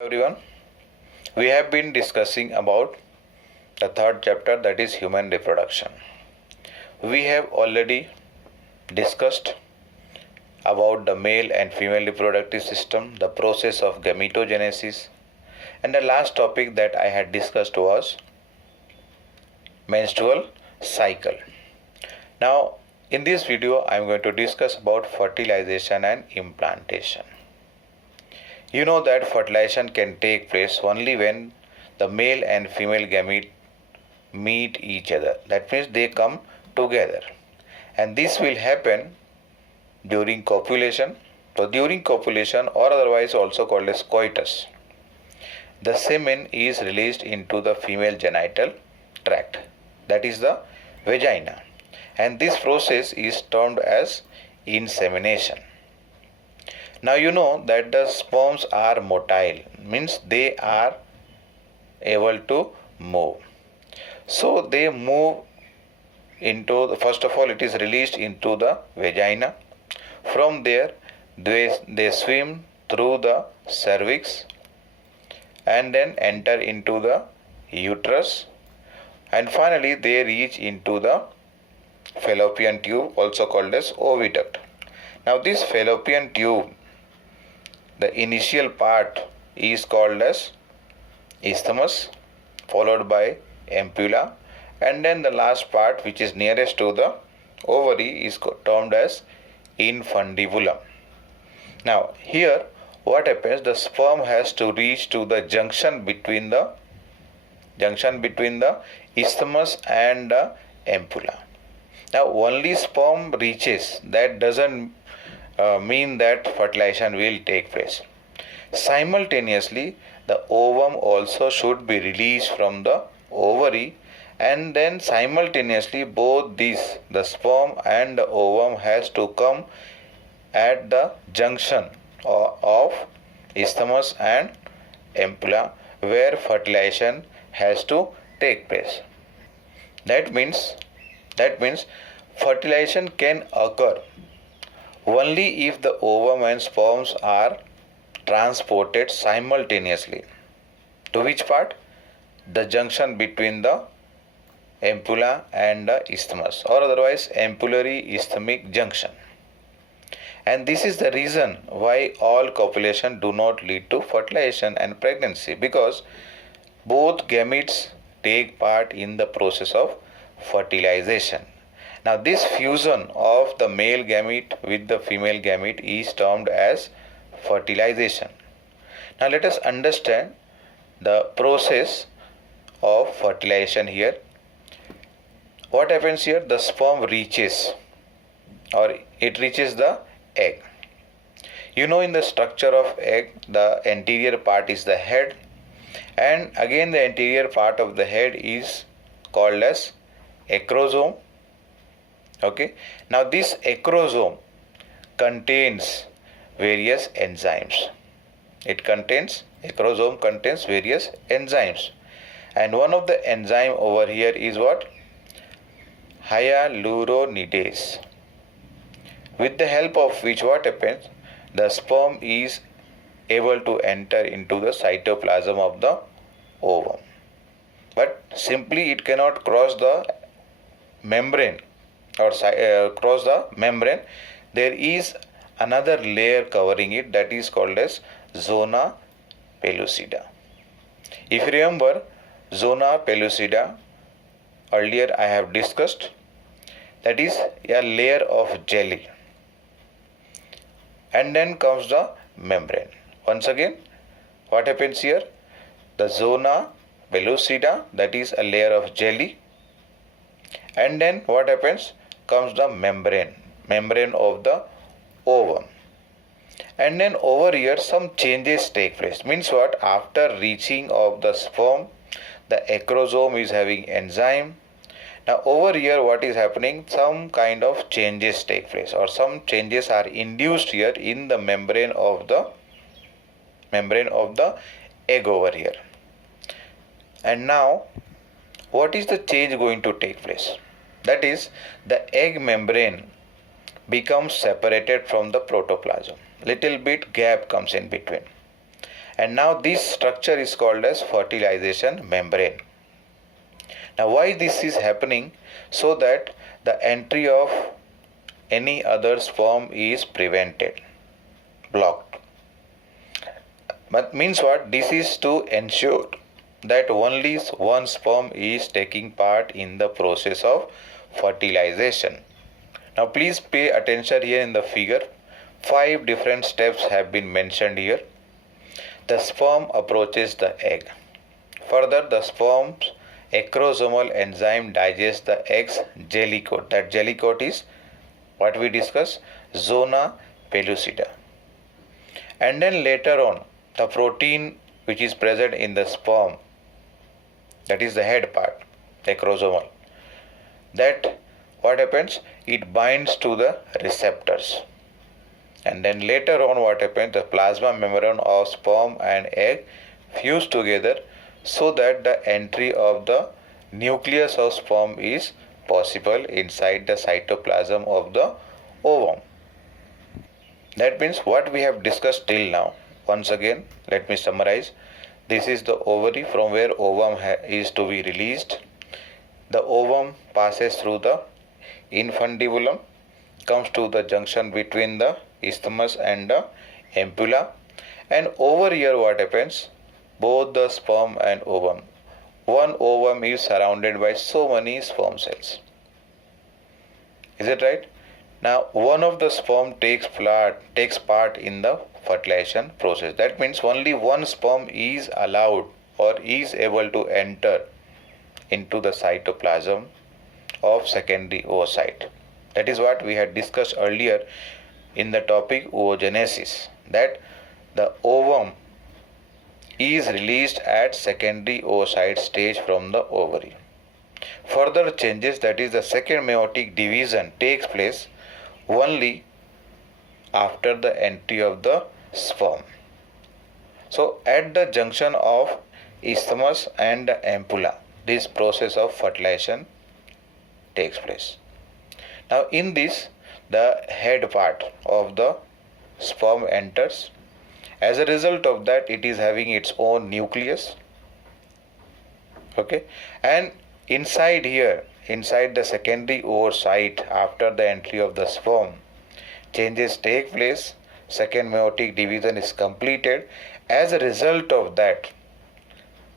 Everyone, we have been discussing about the third chapter, that is human reproduction. We have already discussed about the male and female reproductive system, the process of gametogenesis, and the last topic that I had discussed was menstrual cycle. Now in this video I am going to discuss about fertilization and implantation. You know that fertilization can take place only when the male and female gamete meet each other. That means they come together. And this will happen during copulation. So during copulation, or otherwise also called as coitus, the semen is released into the female genital tract, that is the vagina. And this process is termed as insemination. Now you know that the sperms are motile, means they are able to move. So they move into first of all it is released into the vagina. From there they swim through the cervix and then enter into the uterus, and finally they reach into the fallopian tube, also called as oviduct. Now this fallopian tube, the initial part is called as isthmus, followed by ampulla, and then the last part, which is nearest to the ovary, is termed as infundibulum. Now here what happens, the sperm has to reach to the junction between the isthmus and the ampulla. Now only sperm reaches, that doesn't mean that fertilization will take place. Simultaneously the ovum also should be released from the ovary, and then simultaneously both these, the sperm and the ovum, has to come at the junction of isthmus and ampulla, where fertilization has to take place. That means fertilization can occur only if the ovum and sperms are transported simultaneously. To which part? The junction between the ampulla and the isthmus, or otherwise ampullary isthmic junction. And this is the reason why all copulation do not lead to fertilization and pregnancy, because both gametes take part in the process of fertilization. Now this fusion of the male gamete with the female gamete is termed as fertilization. Now let us understand the process of fertilization here. What happens here? The sperm reaches the egg. You know, in the structure of egg, the anterior part is the head, and again the anterior part of the head is called as acrosome. Okay. Now this acrosome contains various enzymes. Acrosome contains various enzymes, and one of the enzyme over here is what? Hyaluronidase, with the help of which what happens, the sperm is able to enter into the cytoplasm of the ovum, but simply it cannot cross the membrane or cross the membrane. There is another layer covering it, that is called as zona pellucida. If you remember, zona pellucida earlier I have discussed, that is a layer of jelly, and then comes the membrane. Once again, what happens here? The zona pellucida, that is a layer of jelly, and then what happens? Comes the membrane of the ovum. And then over here some changes take place. Means what? After reaching of the sperm, the acrosome is having enzyme. Now over here what is happening? Some kind of changes take place, or some changes are induced here in the membrane of the egg over here. And now what is the change going to take place? That is, the egg membrane becomes separated from the protoplasm. Little bit gap comes in between. and now this structure is called as fertilization membrane. Now why this is happening? So that the entry of any other sperm is prevented, blocked. But means what? This is to ensure that only one sperm is taking part in the process of fertilization. Now please pay attention here in the figure. 5 different steps have been mentioned here. The sperm approaches the egg. Further, the sperm's acrosomal enzyme digests the egg's jelly coat. That jelly coat is what we discussed, zona pellucida. And then later on, the protein which is present in the sperm, that is the head part, acrosomal, that what happens? It binds to the receptors. And then later on what happens? The plasma membrane of sperm and egg fuse together so that the entry of the nucleus of sperm is possible inside the cytoplasm of the ovum. That means what we have discussed till now. Once again, let me summarize. This is the ovary from where ovum is to be released. The ovum passes through the infundibulum, comes to the junction between the isthmus and the ampulla, and over here what happens? Both the sperm and ovum. One ovum is surrounded by so many sperm cells. Is it right? Now one of the sperm takes part in the fertilization process. That means only one sperm is allowed or is able to enter into the cytoplasm of secondary oocyte. That is what we had discussed earlier in the topic oogenesis, that the ovum is released at secondary oocyte stage from the ovary. Further changes, that is the second meiotic division, takes place only after the entry of the sperm. So at the junction of isthmus and ampulla, this process of fertilization takes place. Now in this, the head part of the sperm enters. As a result of that, it is having its own nucleus. Okay, and inside here, inside the secondary oocyte, after the entry of the sperm, changes take place. Second meiotic division is completed. As a result of that,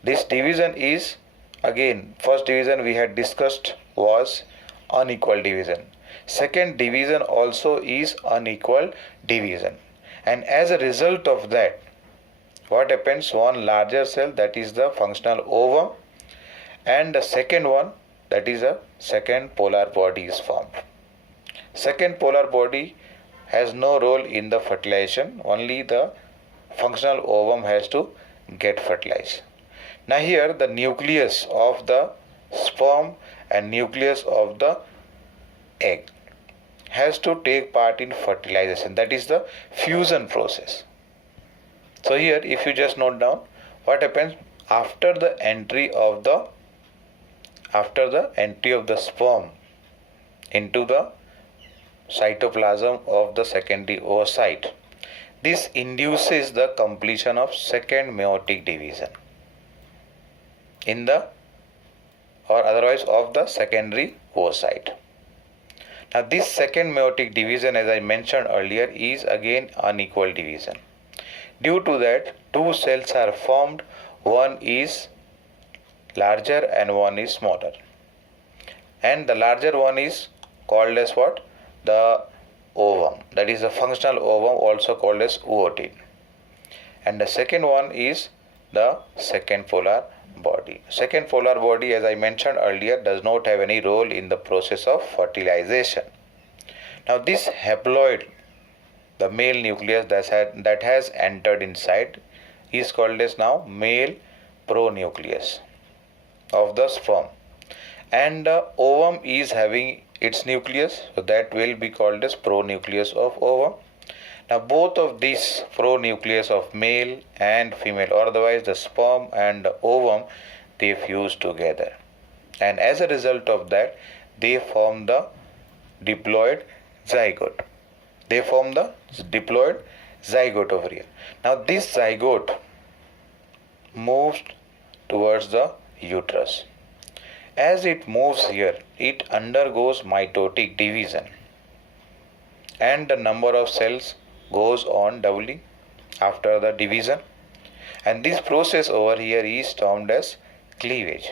this division is, again, first division we had discussed was unequal division. Second division also is unequal division. And as a result of that, what happens? One larger cell, that is the functional ovum, and the second one, that is a second polar body, is formed. Second polar body has no role in the fertilization, only the functional ovum has to get fertilized. Now here the nucleus of the sperm and nucleus of the egg has to take part in fertilization, that is the fusion process. So here if you just note down what happens after the entry of the sperm into the cytoplasm of the secondary oocyte, this induces the completion of second meiotic division in the, or otherwise, of the secondary oocyte. Now this second meiotic division, as I mentioned earlier, is again unequal division. Due to that, two cells are formed, one is larger and one is smaller, and the larger one is called as what? The ovum, that is the functional ovum, also called as ootyne, and the second one is the second polar body. Second polar body, as I mentioned earlier, does not have any role in the process of fertilization. Now this haploid, the male nucleus that has entered inside, is called as now male pronucleus of the sperm, and the ovum is having its nucleus, so that will be called as pronucleus of ovum. Now both of these pronucleus of male and female, or otherwise the sperm and the ovum, they fuse together, and as a result of that they form the diploid zygote. They form the diploid zygote over here. Now this zygote moves towards the uterus. As it moves here, it undergoes mitotic division and the number of cells goes on doubling after the division, and this process over here is termed as cleavage.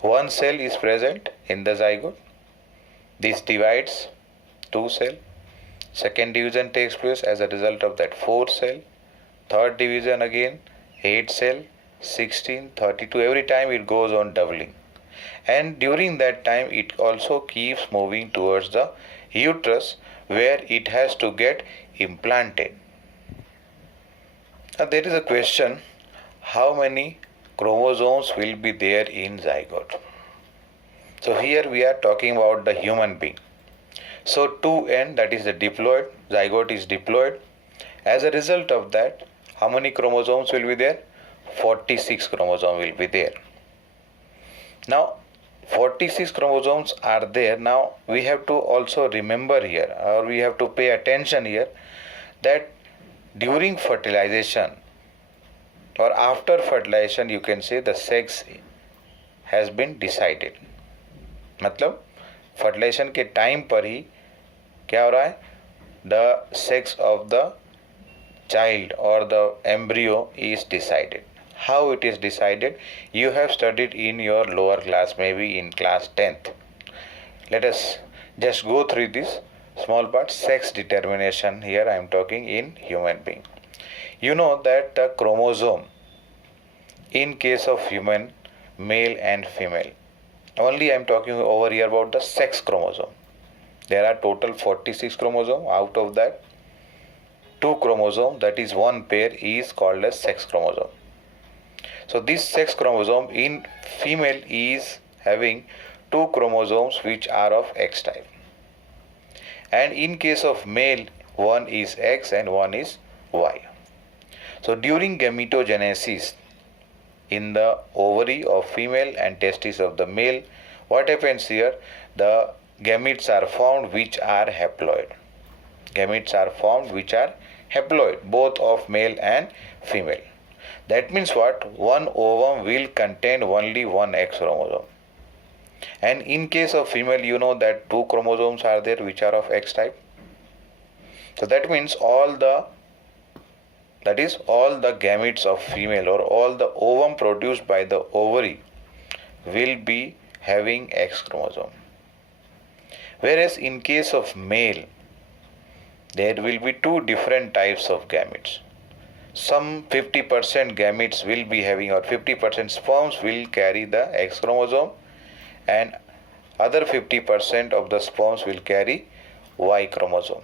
One cell is present in the zygote. This divides 2 cells. Second division takes place as a result of that 4 cell. Third division again 8 cell, 16, 32. Every time it goes on doubling. And during that time it also keeps moving towards the uterus where it has to get implanted. Now there is a question, how many chromosomes will be there in zygote? So here we are talking about the human being. So 2n, that is the diploid, zygote is diploid. As a result of that, how many chromosomes will be there? 46 chromosomes will be there. Now 46 chromosomes are there. Now we have to also remember here, or we have to pay attention here, that during fertilization or after fertilization, you can say the sex has been decided. मतलब fertilization के time पर ही क्या हो रहा है? The sex of the child or the embryo is decided. How it is decided? You have studied in your lower class, maybe in class 10th. Let us just go through this small part. Sex determination, here I am talking in human being. You know that the chromosome in case of human, male and female, only I am talking over here about the sex chromosome. There are total 46 chromosomes. Out of that, 2 chromosomes, that is one pair, is called as sex chromosome. So this sex chromosome in female is having 2 chromosomes which are of X type. And in case of male, one is X and one is Y. So during gametogenesis in the ovary of female and testis of the male, what happens here? The gametes are formed which are haploid. Gametes are formed which are haploid, both of male and female. That means what? One ovum will contain only one X chromosome. And in case of female, you know that 2 chromosomes are there which are of X type. So that means all the gametes of female or all the ovum produced by the ovary will be having X chromosome. Whereas in case of male, there will be 2 different types of gametes. Some 50% gametes will be having, or 50% sperms will carry the X chromosome, and other 50% of the sperms will carry Y chromosome.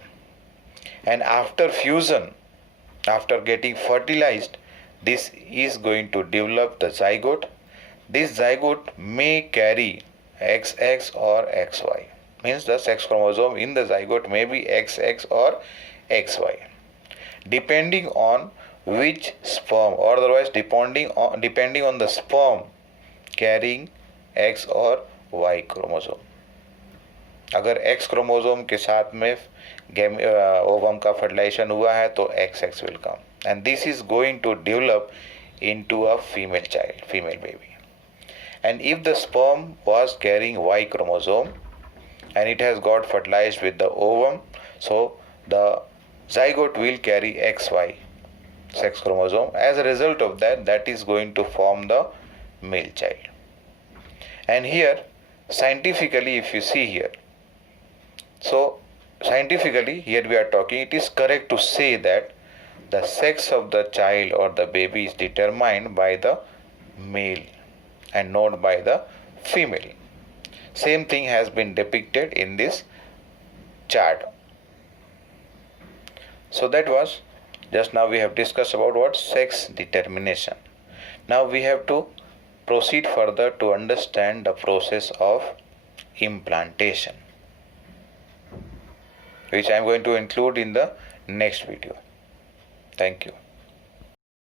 And after fusion, after getting fertilized, this is going to develop the zygote. This zygote may carry XX or XY. Means the sex chromosome in the zygote may be XX or XY, depending on which sperm, or otherwise depending on the sperm carrying X or Y chromosome. अगर X chromosome के साथ में ovum का fertilization हुआ है तो XX will come, and this is going to develop into a female child, female baby. And if the sperm was carrying Y chromosome and it has got fertilized with the ovum, so the zygote will carry XY sex chromosome. As a result of that, that is going to form the male child. And here, scientifically, if you see here, so scientifically, here we are talking, it is correct to say that the sex of the child or the baby is determined by the male and not by the female. Same thing has been depicted in this chart. So that was, just now we have discussed about what? Sex determination. Now we have to proceed further to understand the process of implantation, which I am going to include in the next video. Thank you.